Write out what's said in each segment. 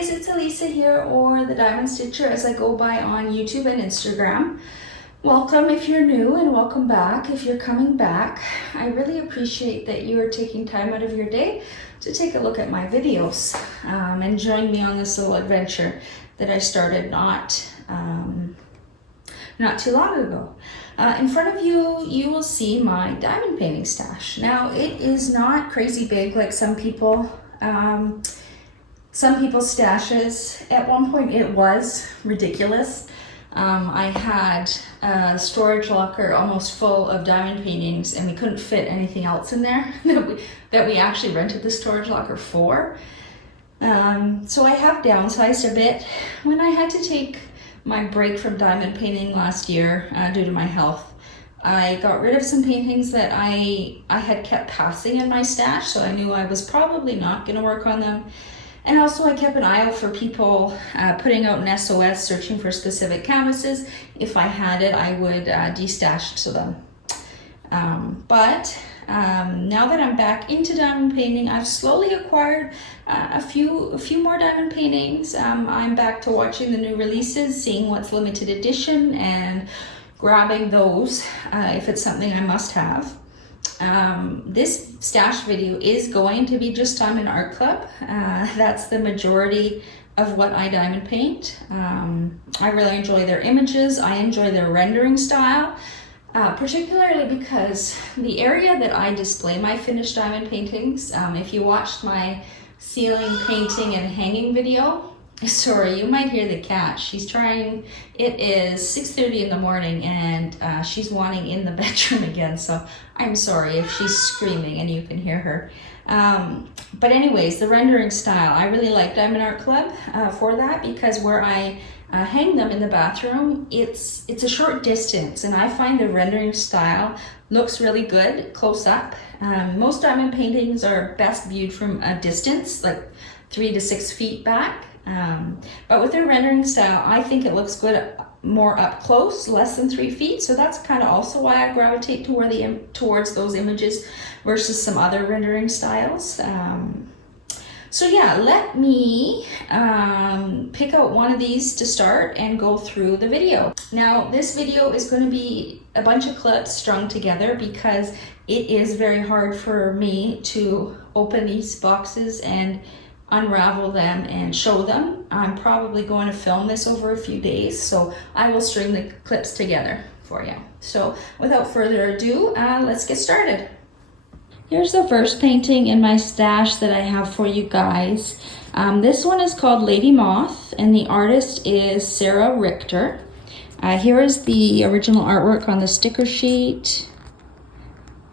guys, it's Elisa here, or the Diamond Stitcher as I go by on YouTube and Instagram. Welcome if you're new, and welcome back if you're coming back. I really appreciate that you are taking time out of your day to take a look at my videos and join me on this little adventure that I started not too long ago. In front of you, you will see my diamond painting stash. Now, it is not crazy big like some people's stashes. At one point, it was ridiculous. I had a storage locker almost full of diamond paintings, and we couldn't fit anything else in there that we actually rented the storage locker for. So I have downsized a bit. When I had to take my break from diamond painting last year due to my health, I got rid of some paintings that I had kept passing in my stash, so I knew I was probably not going to work on them. And also I kept an eye out for people putting out an SOS searching for specific canvases. If I had it, I would destash to them. But now that I'm back into diamond painting, I've slowly acquired a few more diamond paintings. I'm back to watching the new releases, seeing what's limited edition, and grabbing those if it's something I must have. This stash video is going to be just Diamond Art Club. That's the majority of what I diamond paint. I really enjoy their images. I enjoy their rendering style. Particularly because the area that I display my finished diamond paintings, if you watched my ceiling painting and hanging video, sorry, you might hear the cat. She's trying, it is 6:30 in the morning, and she's wanting in the bedroom again, so I'm sorry if she's screaming and you can hear her. But anyways, the rendering style, I really like Diamond Art Club for that, because where I hang them in the bathroom, it's a short distance, and I find the rendering style looks really good close up. Most diamond paintings are best viewed from a distance, like 3 to 6 feet back. But with their rendering style, I think it looks good more up close, less than 3 feet. So that's kind of also why I gravitate towards those images versus some other rendering styles. So yeah, let me pick out one of these to start and go through the video. Now, this video is going to be a bunch of clips strung together because it is very hard for me to open these boxes and unravel them and show them. I'm probably going to film this over a few days, so I will string the clips together for you. So without further ado, let's get started. Here's the first painting in my stash that I have for you guys. This one is called Lady Moth, and the artist is Sarah Richter. Here is the original artwork on the sticker sheet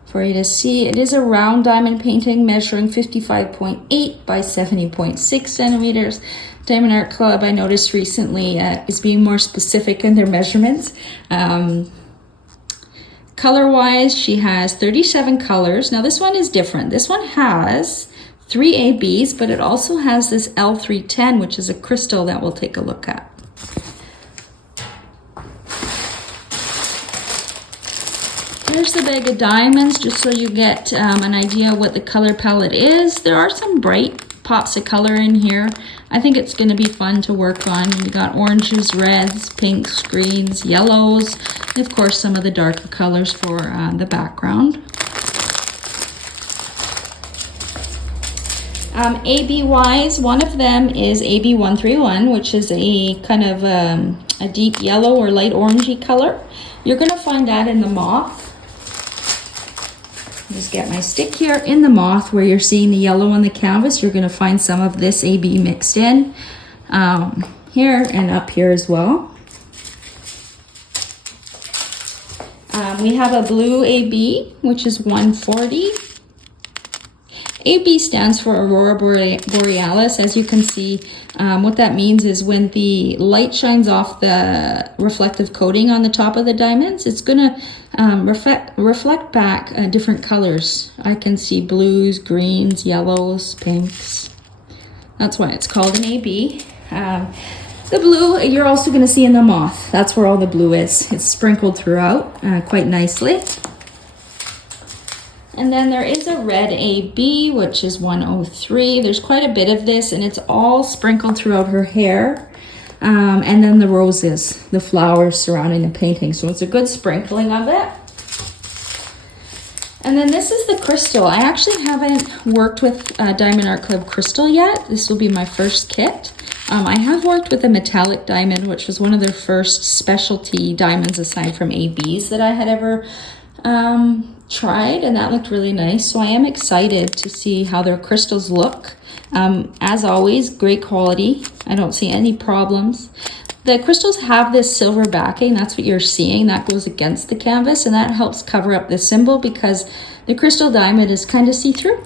for you to see. It is a round diamond painting measuring 55.8 by 70.6 centimeters. Diamond Art Club, I noticed recently, is being more specific in their measurements. Color-wise, she has 37 colors. Now this one is different. This one has 3 ABs, but it also has this L310, which is a crystal that we'll take a look at. Here's the bag of diamonds, just so you get an idea what the color palette is. There are some bright pops of color in here. I think it's going to be fun to work on. We got oranges, reds, pinks, greens, yellows, and of course some of the darker colors for the background. AB wise, one of them is AB 131, which is a kind of a deep yellow or light orangey color. You're going to find that in the moth. Just get my stick here. In the moth, where you're seeing the yellow on the canvas, you're going to find some of this AB mixed in here and up here as well. We have a blue AB, which is 140. AB stands for Aurora Borealis. As you can see, what that means is when the light shines off the reflective coating on the top of the diamonds, it's going to reflect back different colors. I can see blues, greens, yellows, pinks. That's why it's called an AB. The blue, you're also going to see in the moth. That's where all the blue is. It's sprinkled throughout quite nicely. And then there is a red AB, which is 103. There's quite a bit of this, and it's all sprinkled throughout her hair. And then the roses, the flowers surrounding the painting. So it's a good sprinkling of it. And then this is the crystal. I actually haven't worked with Diamond Art Club crystal yet. This will be my first kit. I have worked with a metallic diamond, which was one of their first specialty diamonds aside from ABs that I had ever tried, and that looked really nice. So I am excited to see how their crystals look. As always, great quality. I don't see any problems. The crystals have this silver backing. That's what you're seeing. That goes against the canvas, and that helps cover up the symbol because the crystal diamond is kind of see-through.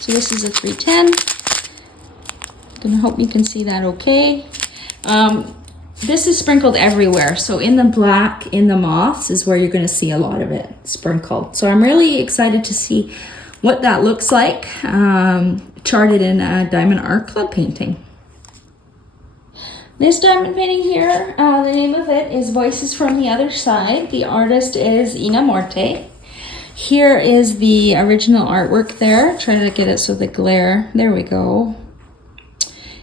So this is a 310. Gonna hope you can see that okay. This is sprinkled everywhere. So in the black, in the moths is where you're gonna see a lot of it sprinkled. So I'm really excited to see what that looks like charted in a Diamond Art Club painting. This diamond painting here, the name of it is Voices from the Other Side. The artist is Ina Morte. Here is the original artwork there. Try to get it so the glare, there we go.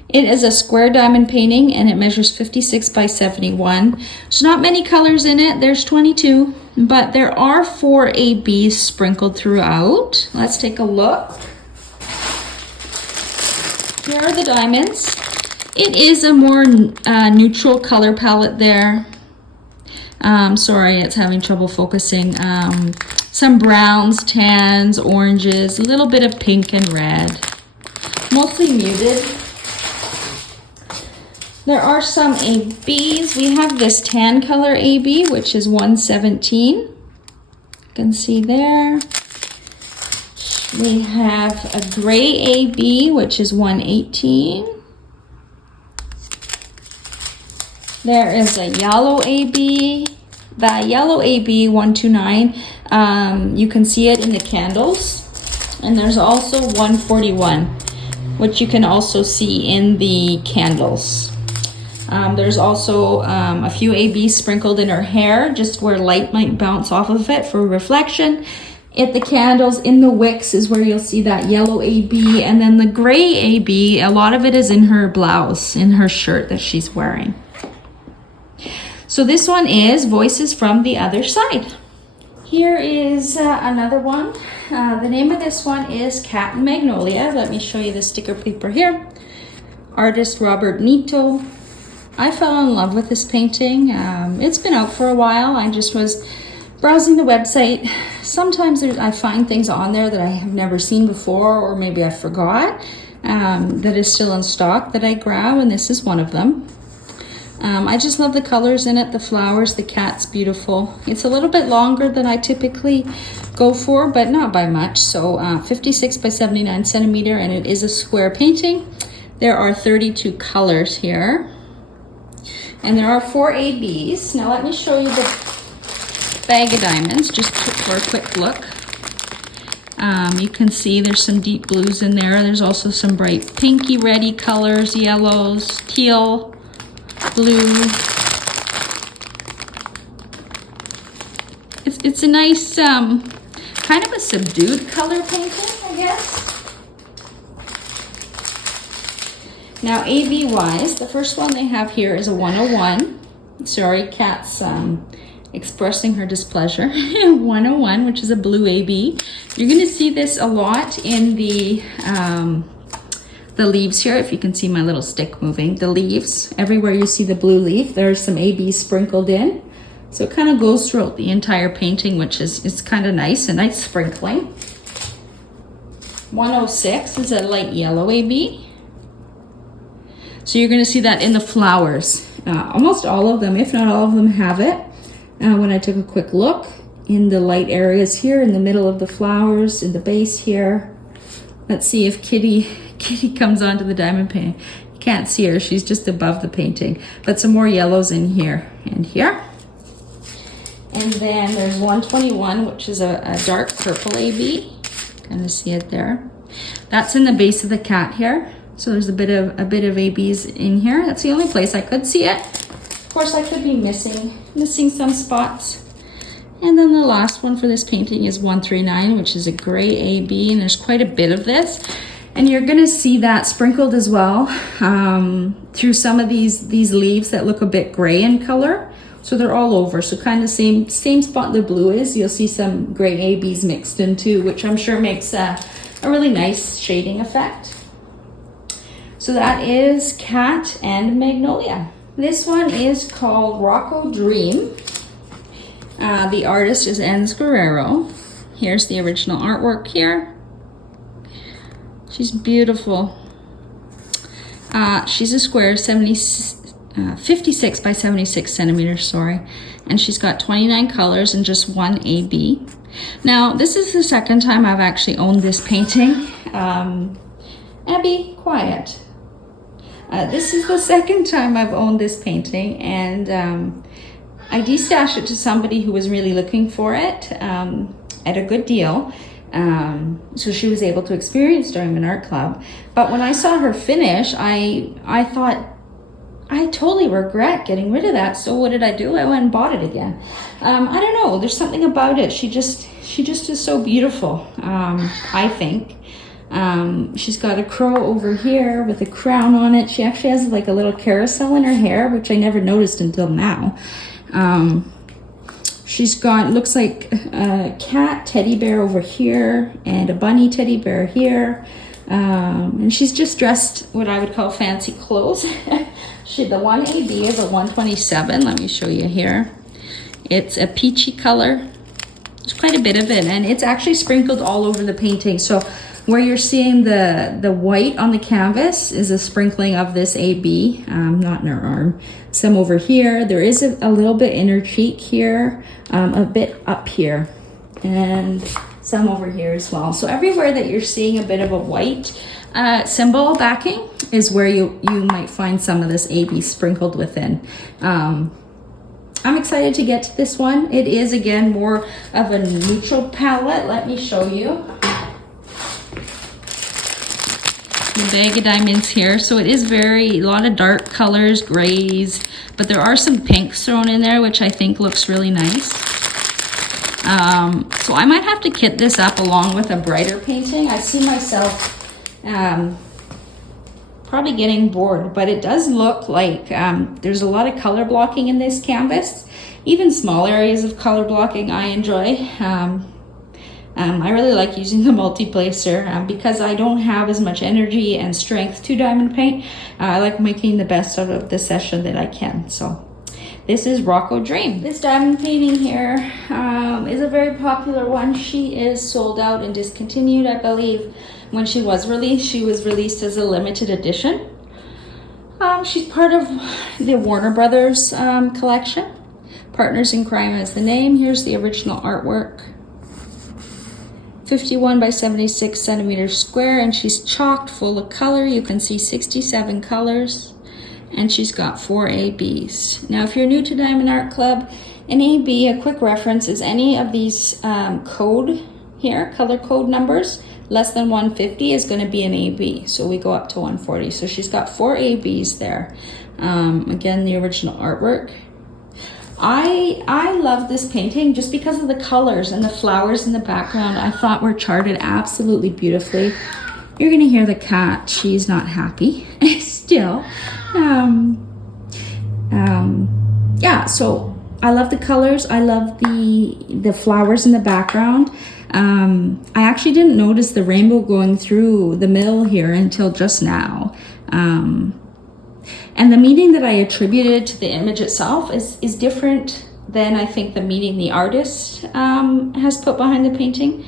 It is a square diamond painting and it measures 56 by 71. There's not many colors in it. There's 22, but there are 4 ABs sprinkled throughout. Let's take a look. Here are the diamonds. It is a more neutral color palette there. Sorry, it's having trouble focusing. Some browns, tans, oranges, a little bit of pink and red. Mostly muted. There are some ABs. We have this tan color AB, which is 117. You can see there. We have a gray AB, which is 118. There is a yellow AB. The yellow AB 129, you can see it in the candles. And there's also 141, which you can also see in the candles. There's also a few ABs sprinkled in her hair, just where light might bounce off of it for reflection. At the candles, in the wicks is where you'll see that yellow AB. And then the gray AB, a lot of it is in her blouse, in her shirt that she's wearing. So this one is Voices from the Other Side. Here is another one. The name of this one is Cat and Magnolia. Let me show you the sticker paper here. Artist Robert Nito. I fell in love with this painting. It's been out for a while. I just was browsing the website. Sometimes I find things on there that I have never seen before, or maybe I forgot, that is still in stock that I grab, and this is one of them. I just love the colors in it, the flowers, the cat's beautiful. It's a little bit longer than I typically go for, but not by much. So 56 by 79 centimeter, and it is a square painting. There are 32 colors here. And there are 4 ABs. Now let me show you the bag of diamonds, just for a quick look. You can see there's some deep blues in there. There's also some bright pinky, reddy colors, yellows, teal, blue. It's a nice, kind of a subdued color painting, I guess. Now, AB wise, the first one they have here is a 101. Sorry, Kat's expressing her displeasure. 101, which is a blue AB. You're going to see this a lot in the leaves here. If you can see my little stick moving, the leaves, everywhere you see the blue leaf, there's some ABs sprinkled in. So it kind of goes throughout the entire painting, which is kind of nice, a nice sprinkling. 106 is a light yellow AB. So you're going to see that in the flowers. Almost all of them, if not all of them, have it. When I took a quick look in the light areas here, in the middle of the flowers, in the base here. Let's see if Kitty comes onto the diamond painting. You can't see her, she's just above the painting. But some more yellows in here and here. And then there's 121, which is a dark purple AB. Kind of see it there. That's in the base of the cat here. So there's a bit of ABs in here. That's the only place I could see it. Of course, I could be missing some spots. And then the last one for this painting is 139, which is a gray AB, and there's quite a bit of this. And you're gonna see that sprinkled as well through some of these leaves that look a bit gray in color. So they're all over, so kind of same spot the blue is. You'll see some gray ABs mixed in too, which I'm sure makes a really nice shading effect. So that is Cat and Magnolia. This one is called Rocco Dream. The artist is Enz Guerrero. Here's the original artwork here. She's beautiful. She's a square 56 by 76 centimeters, sorry. And she's got 29 colors and just one AB. Now, this is the second time I've actually owned this painting. Abby, quiet. This is the second time I've owned this painting, and I destashed it to somebody who was really looking for it at a good deal. So she was able to experience Diamond Art Club. But when I saw her finish, I thought, I totally regret getting rid of that. So what did I do? I went and bought it again. I don't know. There's something about it. She just is so beautiful, I think. She's got a crow over here with a crown on it. She actually has like a little carousel in her hair, which I never noticed until now. She's got, looks like a cat teddy bear over here and a bunny teddy bear here. And she's just dressed what I would call fancy clothes. The one AB is a 127. Let me show you here. It's a peachy color. There's quite a bit of it, and it's actually sprinkled all over the painting. So where you're seeing the white on the canvas is a sprinkling of this AB, not in her arm. Some over here. There is a little bit in her cheek here, a bit up here, and some over here as well. So everywhere that you're seeing a bit of a white symbol backing is where you might find some of this AB sprinkled within. I'm excited to get to this one. It is, again, more of a neutral palette. Let me show you. The bag of diamonds here. So it is a lot of dark colors, grays, but there are some pinks thrown in there, which I think looks really nice. So I might have to kit this up along with a brighter painting. I see myself probably getting bored, but it does look like there's a lot of color blocking in this canvas. Even small areas of color blocking I enjoy. I really like using the multi-placer because I don't have as much energy and strength to diamond paint. I like making the best out of the session that I can. So this is Rocco Dream. This diamond painting here is a very popular one. She is sold out and discontinued, I believe. When she was released as a limited edition. She's part of the Warner Brothers collection. Partners in Crime is the name. Here's the original artwork. 51 by 76 centimeters square, and she's chocked full of color. You can see 67 colors, and she's got 4 ABs. Now, if you're new to Diamond Art Club, an AB, a quick reference, is any of these code here, color code numbers. Less than 150 is going to be an AB, so we go up to 140. So she's got 4 ABs there. Again, the original artwork. I love this painting just because of the colors and the flowers in the background. I thought were charted absolutely beautifully. You're going to hear the cat. She's not happy still. Yeah, so I love the colors. I love the flowers in the background. I actually didn't notice the rainbow going through the middle here until just now. And the meaning that I attributed to the image itself is different than I think the meaning the artist has put behind the painting.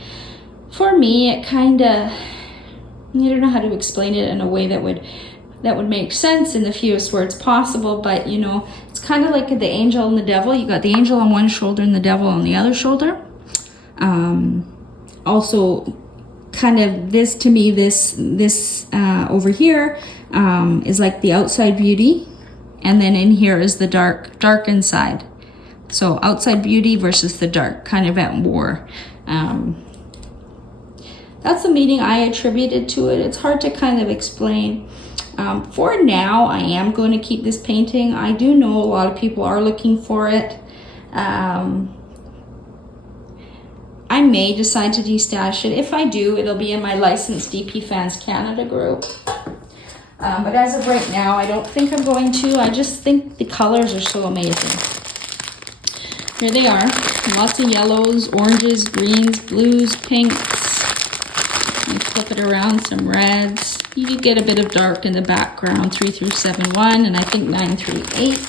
For me, it kind of, I don't know how to explain it in a way that would make sense in the fewest words possible, but you know, it's kind of like the angel and the devil. You got the angel on one shoulder and the devil on the other shoulder. Also, kind of this to me, this over here is like the outside beauty, and then in here is the dark inside. So outside beauty versus the dark, kind of at war. That's the meaning I attributed to it. It's hard to kind of explain. For now, I am going to keep this painting. I do know a lot of people are looking for it. I may decide to destash it. If I do, it'll be in my licensed DP Fans Canada group. But as of right now, I don't think I'm going to. I just think the colors are so amazing. Here they are. Lots of yellows, oranges, greens, blues, pinks. Let me flip it around, some reds. You can get a bit of dark in the background, 3 through 7, 1, and I think 9 through 8.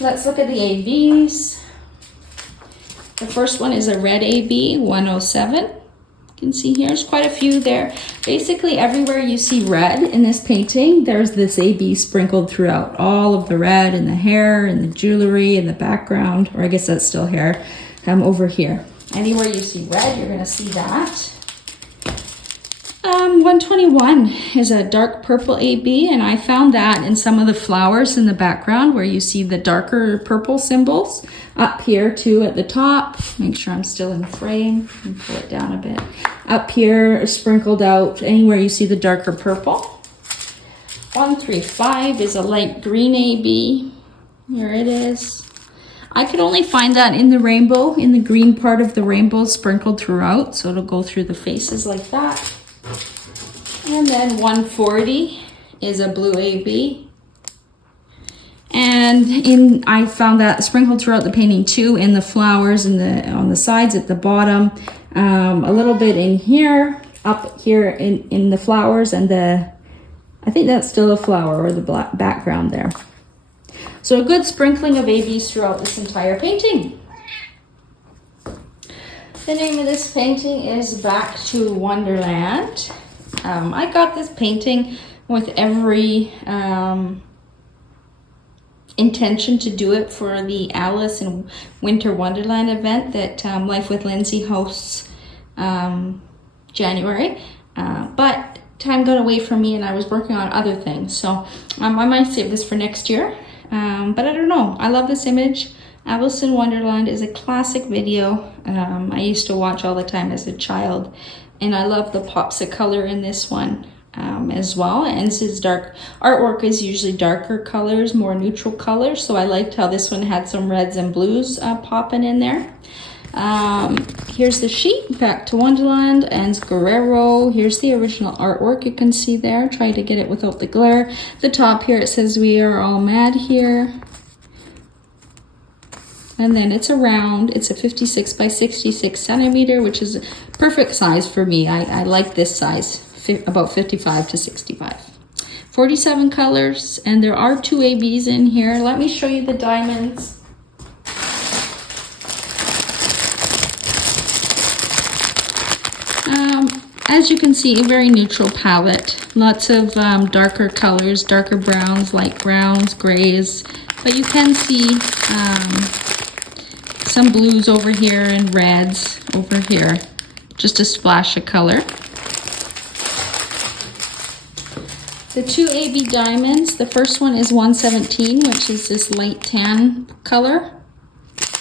Let's look at the ABs. The first one is a red AB, 107. You can see here, there's quite a few there. Basically, everywhere you see red in this painting, there's this AB sprinkled throughout. All of the red and the hair and the jewelry and the background, or I guess that's still hair, over here. Anywhere you see red, you're gonna see that. 121 is a dark purple AB, and I found that in some of the flowers in the background where you see the darker purple symbols. Up here too at the top, make sure I'm still in frame, and pull it down a bit. Up here, sprinkled out anywhere you see the darker purple. 135 is a light green AB. Here it is. I could only find that in the rainbow, in the green part of the rainbow sprinkled throughout, so it'll go through the faces like that. And then 140 is a blue AB. And I found that sprinkled throughout the painting too, in the flowers and on the sides at the bottom, a little bit in here, up here in the flowers, and I think that's still a flower, or the black background there. So a good sprinkling of ABs throughout this entire painting. The name of this painting is Back to Wonderland. I got this painting with every intention to do it for the Alice in Winter Wonderland event that Life with Lindsay hosts January. But time got away from me and I was working on other things. So I might save this for next year. But I don't know. I love this image. Alice in Wonderland is a classic video. I used to watch all the time as a child. And I love the pops of color in this one as well. And this is dark. Artwork is usually darker colors, more neutral colors. So I liked how this one had some reds and blues popping in there. Here's the sheet, Back to Wonderland, and Guerrero. Here's the original artwork you can see there. Try to get it without the glare. The top here, it says "We are all mad here." And then it's a round. It's a 56 by 66 centimeter, which is a perfect size for me. I like this size, about 55 to 65. 47 colors, and there are 2 ABs in here. Let me show you the diamonds. As you can see, a very neutral palette. Lots of darker colors, darker browns, light browns, grays. But you can see some blues over here and reds over here. Just a splash of color. The 2 AB diamonds, the first one is 117, which is this light tan color.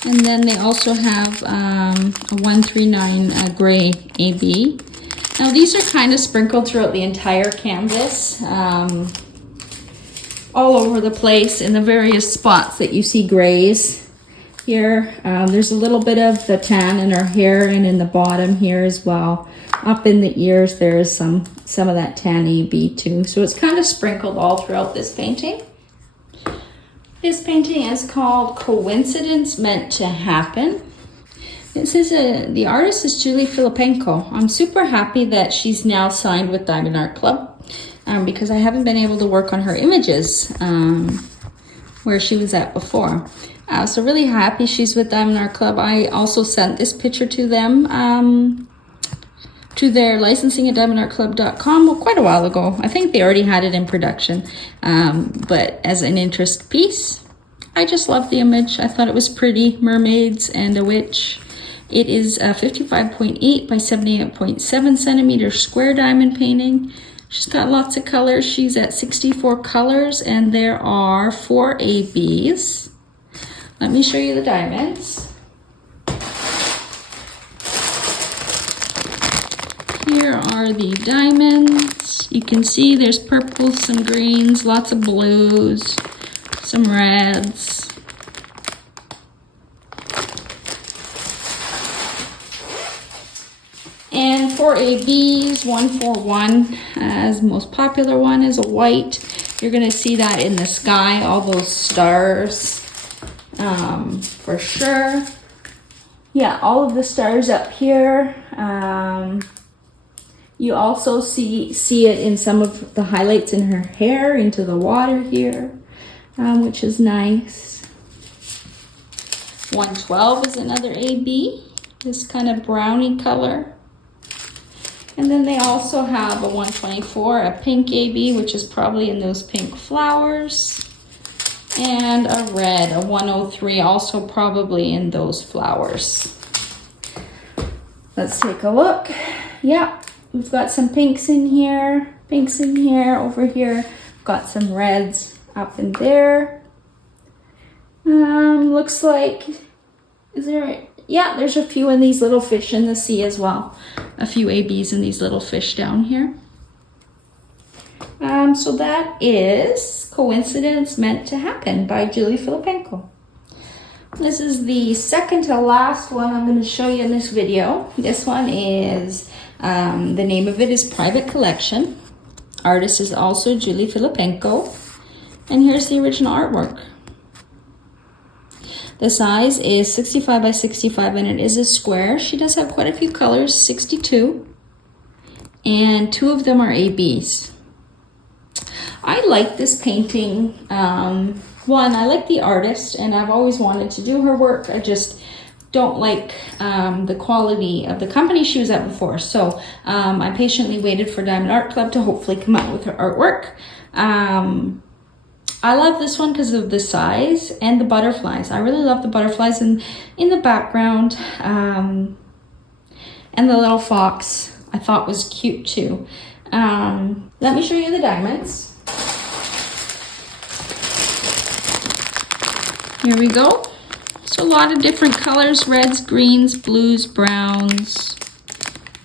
And then they also have a 139 gray AB. Now these are kind of sprinkled throughout the entire canvas, all over the place in the various spots that you see grays. Here, there's a little bit of the tan in her hair and in the bottom here as well. Up in the ears, there is some of that tan AB too. So it's kind of sprinkled all throughout this painting. This painting is called Coincidence Meant to Happen. This is the artist is Julie Filipenko. I'm super happy that she's now signed with Diamond Art Club because I haven't been able to work on her images where she was at before. So really happy she's with Diamond Art Club. I also sent this picture to them to their licensing at diamondartclub.com quite a while ago. I think they already had it in production, but as an interest piece, I just love the image. I thought it was pretty. Mermaids and a witch. It is a 55.8 by 78.7 centimeter square diamond painting. She's got lots of colors. She's at 64 colors, and there are 4 ABs. Let me show you the diamonds. Here are the diamonds. You can see there's purples, some greens, lots of blues, some reds. for ABs, 141 as most popular one is a white. You're gonna see that in the sky, all those stars, for sure. Yeah, all of the stars up here. You also see it in some of the highlights in her hair, into the water here, which is nice. 112 is another AB, this kind of brownie color. And then they also have a 124, a pink AB, which is probably in those pink flowers. And a red, a 103, also probably in those flowers. Let's take a look. Yeah, we've got some pinks in here, over here. Got some reds up in there. Looks like, yeah, there's a few in these little fish in the sea as well. A few ABs in these little fish down here. So that is Coincidence Meant to Happen by Julie Filipenko. This is the second to last one I'm going to show you in this video. This one is, the name of it is Private Collection. Artist is also Julie Filipenko. And here's the original artwork. The size is 65 by 65 and it is a square. She does have quite a few colors, 62. And 2 of them are ABs. I like this painting. One, I like the artist and I've always wanted to do her work. I just don't like the quality of the company she was at before. So I patiently waited for Diamond Art Club to hopefully come out with her artwork. I love this one because of the size and the butterflies. I really love the butterflies in the background. And the little fox I thought was cute too. Let me show you the diamonds. Here we go. So a lot of different colors, reds, greens, blues, browns.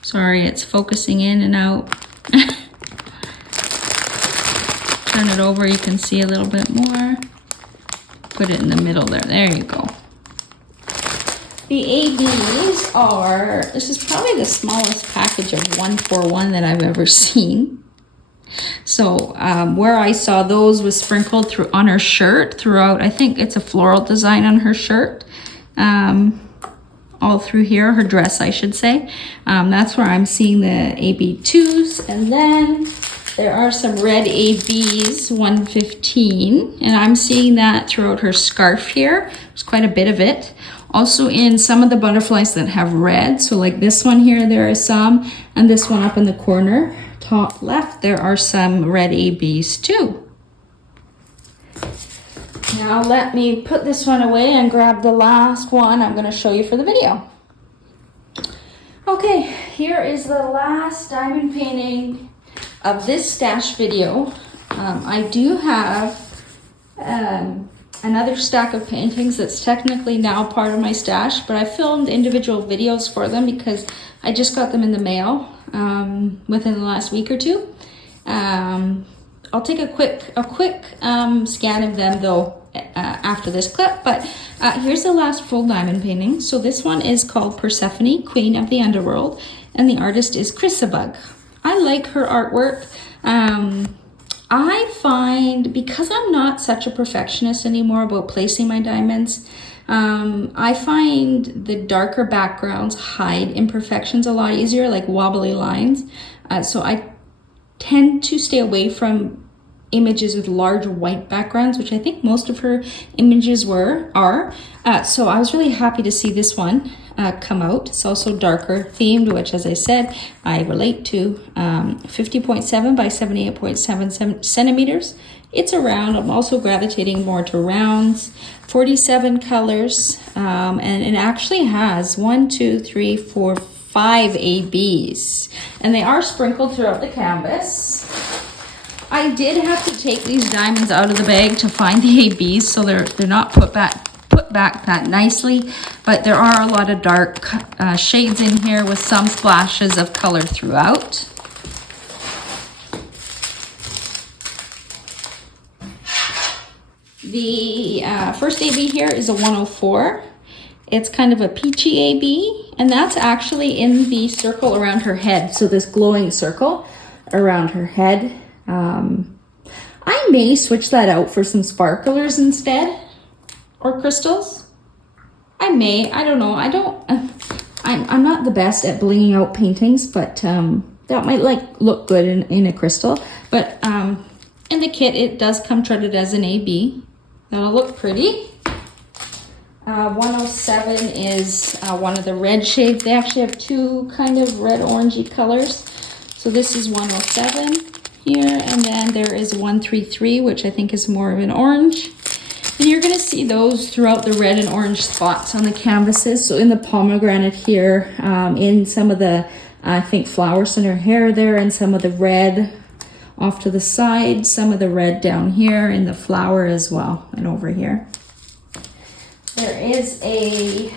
Sorry, it's focusing in and out. Turn it over, you can see a little bit more. Put it in the middle there. There you go. The ABs are, this is probably the smallest package of 141 that I've ever seen. So where I saw those was sprinkled through on her shirt throughout. I think it's a floral design on her shirt. All through here, her dress, I should say. That's where I'm seeing the AB2s. And then there are some red ABs, 115. And I'm seeing that throughout her scarf here. There's quite a bit of it. Also in some of the butterflies that have red. So like this one here, there are some. And this one up in the corner, top left, there are some red ABs too. Now let me put this one away and grab the last one I'm going to show you for the video. Okay, here is the last diamond painting of this stash video. I do have another stack of paintings that's technically now part of my stash, but I filmed individual videos for them because I just got them in the mail within the last week or two. I'll take a quick scan of them though after this clip, but here's the last full diamond painting. So this one is called Persephone, Queen of the Underworld, and the artist is Chrysabug. I like her artwork. I find, because I'm not such a perfectionist anymore about placing my diamonds, I find the darker backgrounds hide imperfections a lot easier, like wobbly lines. So I tend to stay away from images with large white backgrounds, which I think most of her images are. So I was really happy to see this one come out. It's also darker themed, which, as I said, I relate to. 50.7 by 78.7 centimeters. It's a round. I'm also gravitating more to rounds. 47 colors, and it actually has 5 ABs, and they are sprinkled throughout the canvas. I did have to take these diamonds out of the bag to find the ABs, so they're not put back that nicely, but there are a lot of dark shades in here with some splashes of color throughout. The first AB here is a 104. It's kind of a peachy AB, And that's actually in the circle around her head. So this glowing circle around her head. I may switch that out for some sparklers instead, or crystals. I may, I don't know. I'm not the best at blinging out paintings, but that might look good in a crystal. But in the kit, it does come treated as an AB. That'll look pretty. 107 is one of the red shades. They actually have two kind of red orangey colors. So this is 107 here, and then there is 133, which I think is more of an orange. And you're gonna see those throughout the red and orange spots on the canvases. So in the pomegranate here, in some of the, I think, flowers in her hair there, and some of the red off to the side, some of the red down here in the flower as well, and over here. There is a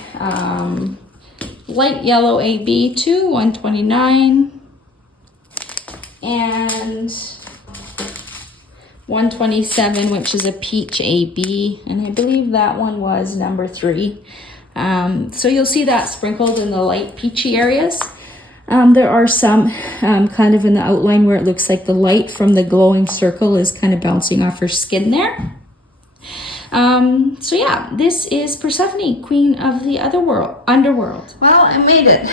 light yellow AB too, 129. And 127, which is a peach AB, and I believe that one was number 3. So you'll see that sprinkled in the light peachy areas. There are some kind of in the outline where it looks like the light from the glowing circle is kind of bouncing off her skin there. So yeah, this is Persephone, Queen of the Underworld. Well, I made it.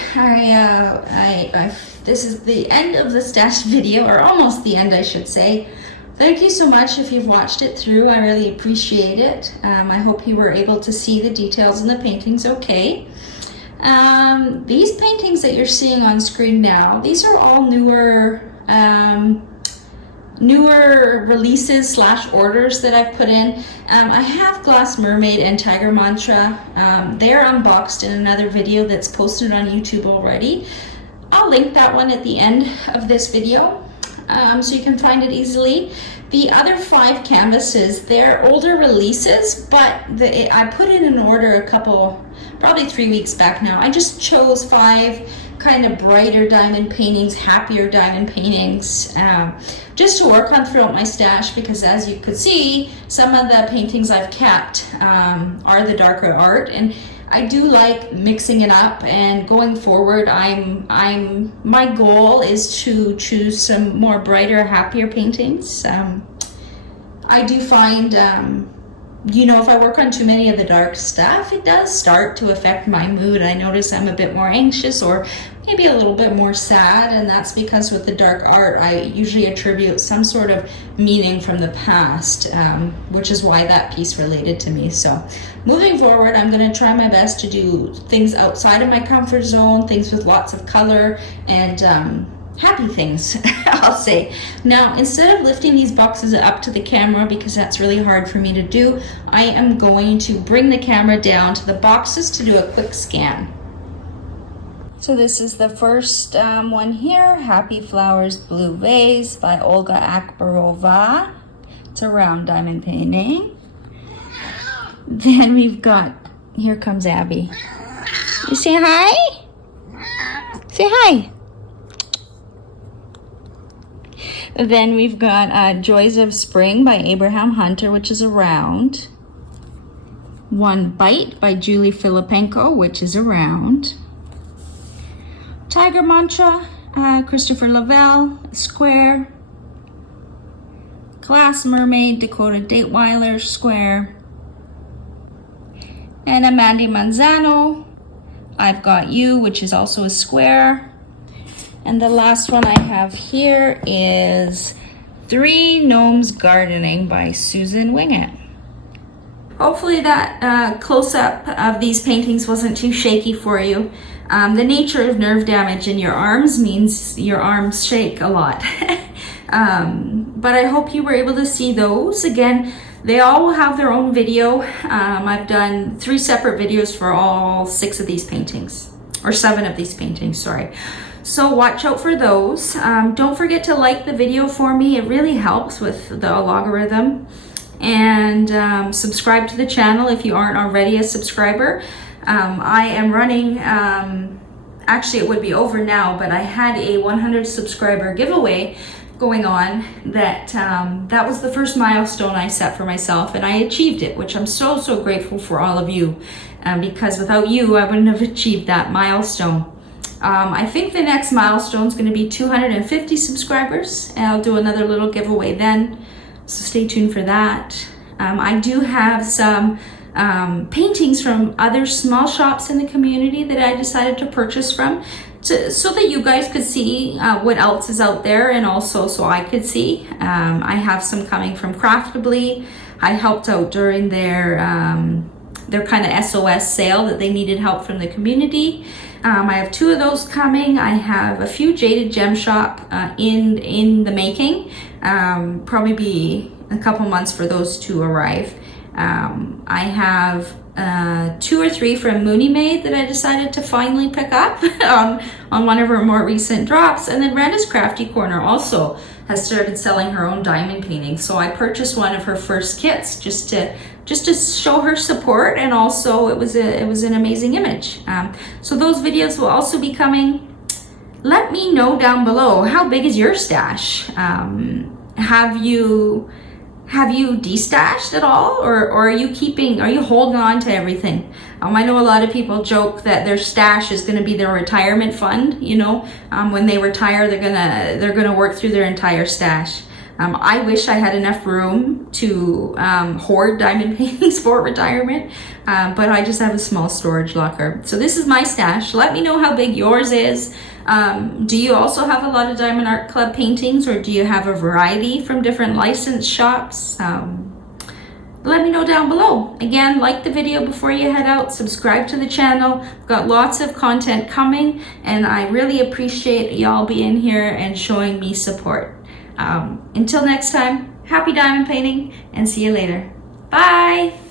This is the end of the stash video, or almost the end, I should say. Thank you so much if you've watched it through. I really appreciate it. I hope you were able to see the details in the paintings okay. These paintings that you're seeing on screen now, these are all newer releases / orders that I've put in. I have Glass Mermaid and Tiger Mantra. They're unboxed in another video that's posted on YouTube already. I'll link that one at the end of this video, so you can find it easily. The other 5 canvases, they're older releases, but I put in an order probably 3 weeks back now. I just chose 5 kind of brighter diamond paintings, happier diamond paintings, just to work on throughout my stash, because as you could see, some of the paintings I've kept are the darker art, and I do like mixing it up. And going forward, my goal is to choose some more brighter, happier paintings. I do find if I work on too many of the dark stuff, it does start to affect my mood. I notice I'm a bit more anxious, or maybe a little bit more sad, and that's because with the dark art, I usually attribute some sort of meaning from the past, which is why that piece related to me. So moving forward, I'm going to try my best to do things outside of my comfort zone, things with lots of color, and happy things, I'll say. Now, instead of lifting these boxes up to the camera, because that's really hard for me to do, I am going to bring the camera down to the boxes to do a quick scan. So this is the first one here, Happy Flowers Blue Vase by Olga Akbarova. It's a round diamond painting. Then we've got, here comes Abby. You say hi? Say hi. Then we've got Joys of Spring by Abraham Hunter, which is a round. One Bite by Julie Filipenko, which is a round. Tiger Mantra, Christopher Lavelle, square. Glass Mermaid, Dakota Dateweiler, square. And Amanda Manzano, I've Got You, which is also a square. And the last one I have here is 3 Gnomes Gardening by Susan Wingett. Hopefully that close-up of these paintings wasn't too shaky for you. The nature of nerve damage in your arms means your arms shake a lot. But I hope you were able to see those. Again, they all will have their own video. I've done 3 separate videos for all 6 of these paintings, or 7 of these paintings, sorry. So watch out for those. Don't forget to like the video for me. It really helps with the algorithm. And subscribe to the channel if you aren't already a subscriber. I am running, actually it would be over now, but I had a 100 subscriber giveaway going on that that was the first milestone I set for myself, and I achieved it, which I'm so, so grateful for all of you, because without you, I wouldn't have achieved that milestone. I think the next milestone is going to be 250 subscribers, and I'll do another little giveaway then, so stay tuned for that. I do have some paintings from other small shops in the community that I decided to purchase from, so that you guys could see what else is out there, and also so I could see. I have some coming from Craftably. I helped out during their kind of SOS sale that they needed help from the community. I have 2 of those coming. I have a few Jaded Gem Shop in the making. Probably be a couple months for those to arrive. I have 2 or 3 from Mooney Maid that I decided to finally pick up on one of her more recent drops. And then Randa's Crafty Corner also has started selling her own diamond paintings. So I purchased one of her first kits just to show her support, and also it was an amazing image. So those videos will also be coming. Let me know down below, how big is your stash? Have you destashed at all, or are you holding on to everything? I know a lot of people joke that their stash is going to be their retirement fund. You know, when they retire, they're gonna work through their entire stash. I wish I had enough room to hoard diamond paintings for retirement, but I just have a small storage locker. So this is my stash. Let me know how big yours is. Do you also have a lot of Diamond Art Club paintings, or do you have a variety from different licensed shops? Let me know down below. Again, like the video before you head out, subscribe to the channel. I've got lots of content coming, and I really appreciate y'all being here and showing me support. Until next time, happy diamond painting, and see you later. Bye!